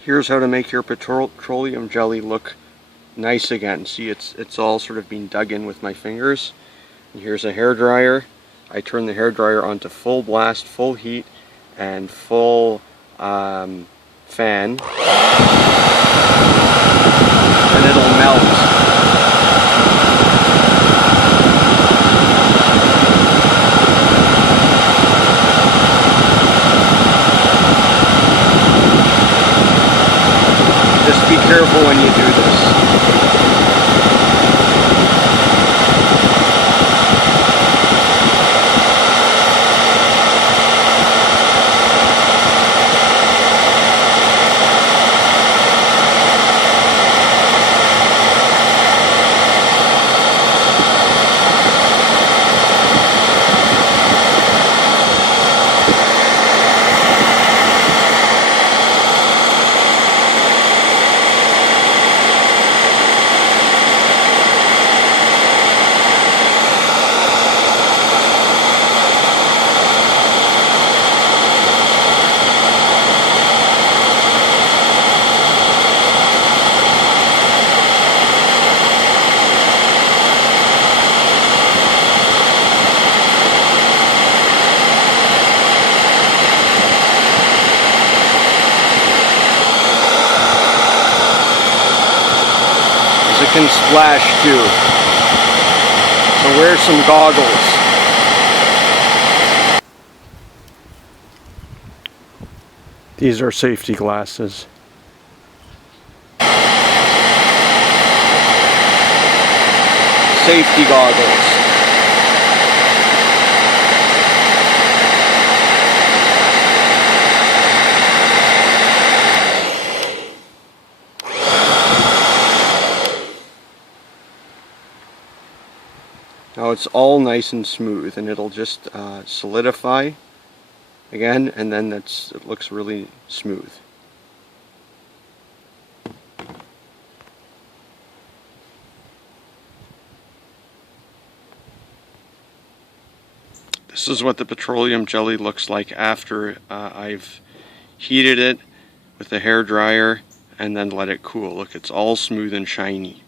Here's how to make your petroleum jelly look nice again. See, it's all sort of being dug in with my fingers. And here's a hairdryer. I turn the hairdryer onto full blast, full heat, and full fan. And it'll melt. Just be careful when you do this. It can splash too, so wear some goggles. These are safety glasses. Safety goggles. Now it's all nice and smooth, and it'll just solidify again, and then it looks really smooth. This is what the petroleum jelly looks like after I've heated it with the hairdryer and then let it cool. Look, it's all smooth and shiny.